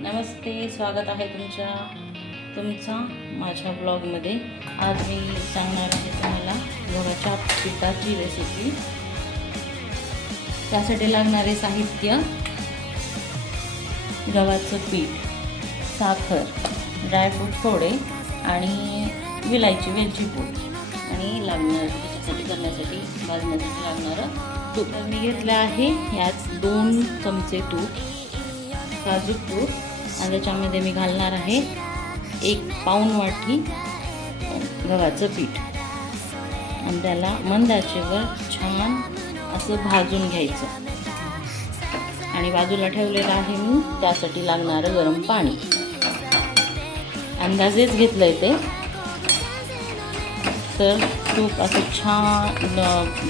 नमस्ते स्वागत आहे तुमच्या तुमचा माझ्या ब्लॉगमध्ये. आज मी सांगणार आहे तुम्हाला गव्हाच्या पिठाची रेसिपी त्यासाठी लागणारे साहित्य गव्हाचं पीठ साखर ड्रायफ्रूट थोडे आणि विलायची वेलची पूड. आणि लागणार त्याच्यासाठी करण्यासाठी भाजण्यासाठी लागणारं तूप. मी घेतलं आहे यात दोन चमचे तूप. काजू तूप आणि त्याच्यामध्ये मी घालणार आहे एक पाऊण वाटी गव्हाचं पीठ. आणि त्याला मंदाचेवर छान असं भाजून घ्यायचं. आणि बाजूला ठेवलेलं आहे मी त्यासाठी लागणारं गरम पाणी. अंदाजेच घेतलं आहे ते. तर तूप असं छान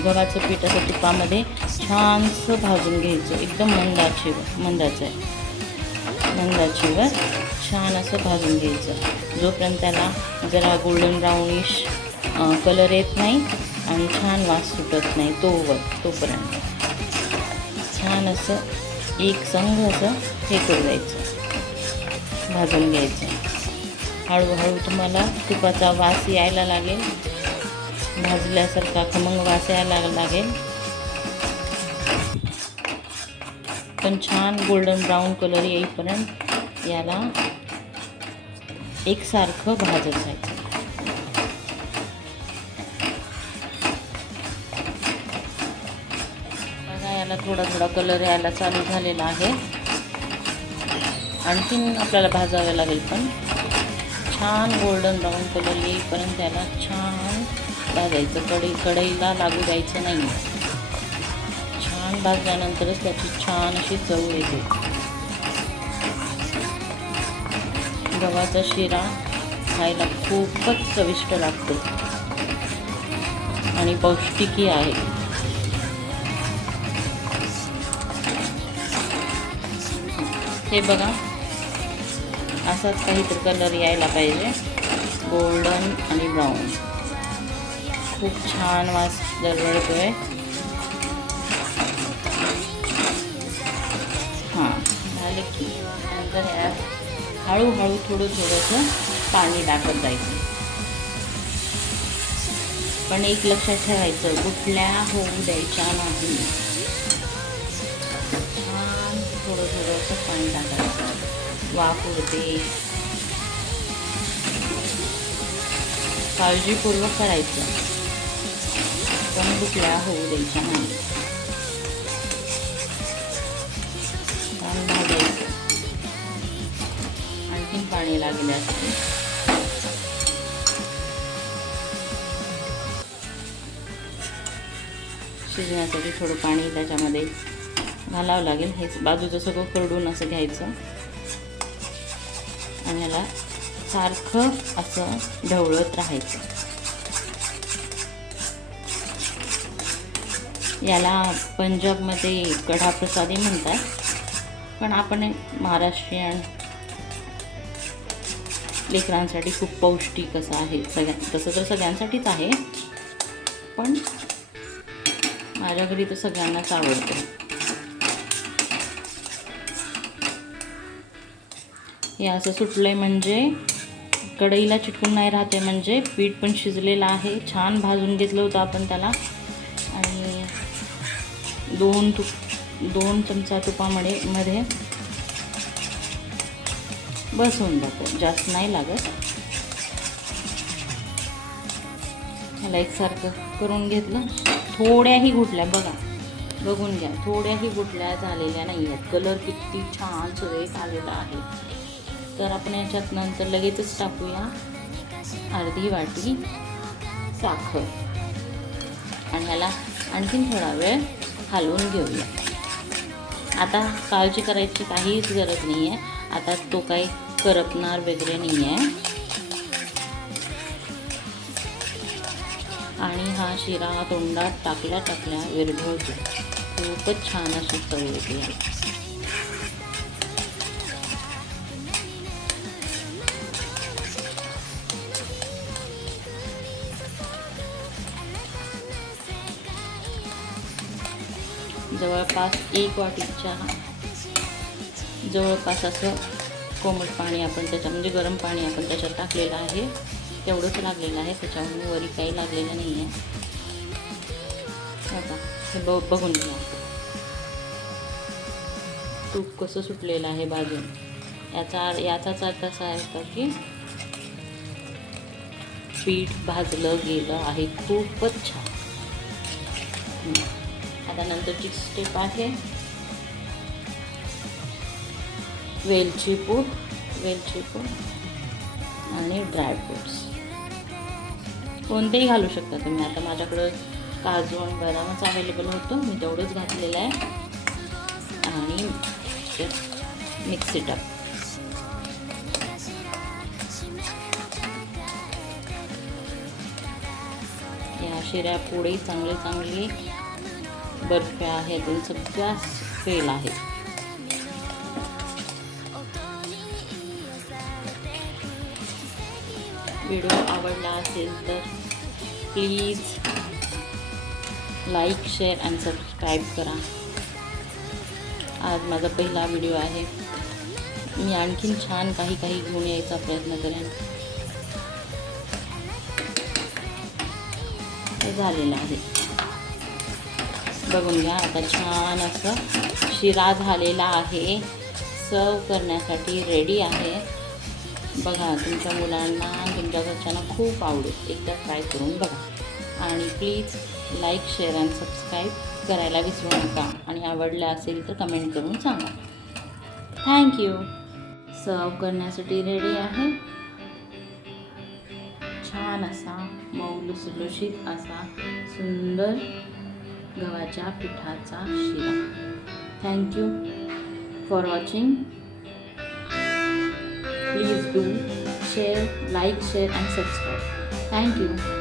गव्हाचं पीठ असं तुपामध्ये छानसं भाजून घ्यायचं. एकदम मंदाचे मंदाचं आहे. मंदाचीवर छान असं भाजून घ्यायचं. जोपर्यंत त्याला जरा गोल्डन ब्राउनिश कलर येत नाही आणि छान वास सुटत नाही तोवर तोपर्यंत. छान असं एक संघ असं हे करू द्यायचं. भाजून घ्यायचं. हळूहळू तुम्हाला तुपाचा वास यायला लागेल. भाजल्यासारखा खमंग वास यायला लागेल. पण छान गोल्डन ब्राऊन कलर येईपर्यंत याला एकसारखं भाजत जायचं. बघा याला थोडा थोडा कलर यायला चालू झालेला आहे. आणखीन आपल्याला भाजावं लागेल पण. छान गोल्डन ब्राऊन कलर येईपर्यंत याला छान भाजायचं. कढई कढईला लागू द्यायचं नाही छान भाजल्यानंतरच त्याची छान अशी चव येते. गव्हाचा शिरा खायला खूपच चविष्ट लागतो. आणि पौष्टिकही आहे. हे बघा. असाच काहीतरी कलर यायला पाहिजे. गोल्डन आणि ब्राऊन खूप छान वास दरवळतो आहे झाले की नंतर ह्यात हळूहळू थोडं थोडंसं पाणी टाकत जायचं. पण एक लक्षात ठेवायचं गुठल्या होऊ द्यायच्या नाही. छान थोडं थोडंसं पाणी टाकायचं. वाफ काळजीपूर्वक करायचं. पण गुठल्या होऊ द्यायच्या नाही. पाणी लागले असते. शिजण्यासाठी थोडं पाणी त्याच्यामध्ये घालावं लागेल. हेच बाजूचं सगळं करडून असं घ्यायचं. आणि याला सारखं असं ढवळत राहायचं. याला पंजाबमध्ये कढा प्रसादी म्हणतात. पण आपण महाराष्ट्रीयन लेकरांसाठी खूप पौष्टिक असं आहे. सगळ्या तसं तर सगळ्यांसाठीच आहे. पण माझ्या घरी तर सगळ्यांनाच आवडतं. हे असं सुटलं आहे म्हणजे कढईला चिटकून नाही राहते म्हणजे पीठ पण शिजलेलं आहे. छान भाजून घेतलं होतं आपण त्याला. आणि दोन तुप दोन चमचा तुपामध्ये मध्ये बस होऊन जातं जास्त नाही लागत. ह्याला एकसारखं करून घेतलं. थोड्याही गुटल्या बघा. बघून घ्या. थोड्याही गुटल्या झालेल्या नाही आहेत. कलर किती छान सुरेख आलेला आहे. तर आपण याच्यात नंतर लगेचच टाकूया अर्धी वाटी साखर. आणि ह्याला आणखीन थोडा वेळ हलवून घेऊया. आता काळजी करायची काहीच गरज नाही आहे आता तो काही करपणार वगैरे नाही आहे. आणि हा शिरा तोंडात टाकल्या टाकल्या विरघळतो. खूपच छान अशी चव येते जवळपास एक वाटी चहा जवळपास असं कोमट पाणी आपण त्याच्या म्हणजे गरम पाणी आपण त्याच्यात टाकलेलं आहे. तेवढंच लागलेलं आहे. त्याच्याहून वरी काही लागलेलं नाही आहे आता हे ब बघून घ्या. तूप कसं सुटलेलं आहे बाजून याचा याचाच अर्थ असा आहे का की पीठ भाजलं गेलं आहे. खूपच छान. आता नंतरची स्टेप आहे. वेलची पूड वेलची पूड आणि ड्रायफ्रूट्स कोणतेही घालू शकता तुम्ही. आता माझ्याकडं काजू आणि बदामच अवेलेबल होतं. मी तेवढंच घातलेलं आहे. आणि मिक्स इट अप या शिऱ्या पुढे चांगले चांगले बर्फ्या आहेत आणि सगळ्या फेल आहेत. व्हिडिओ आवडला असेल तर please like share and subscribe करा. आज माझा पहिला व्हिडिओ आहे. मी आणखीन छान काही काही घेऊन यायचा प्रयत्न करेन. झालेलं आहे. बघून घ्या आता छान असं शिरा झालेला आहे. सर्व करण्यासाठी रेडी आहे. बघा तुमच्या मुलांना तुमच्या घरच्यांना खूप आवडेल. एकदा ट्राय करून बघा. आणि please like share and subscribe करायला विसरू नका. आणि आवडलं असेल तर कमेंट करून सांगा. थँक्यू सर्व करण्यासाठी रेडी आहे. छान असा मऊ लुसलुशीत असा सुंदर गव्हाच्या पिठाचा शिरा. Thank you for watching Please do share, like, share and subscribe. Thank you.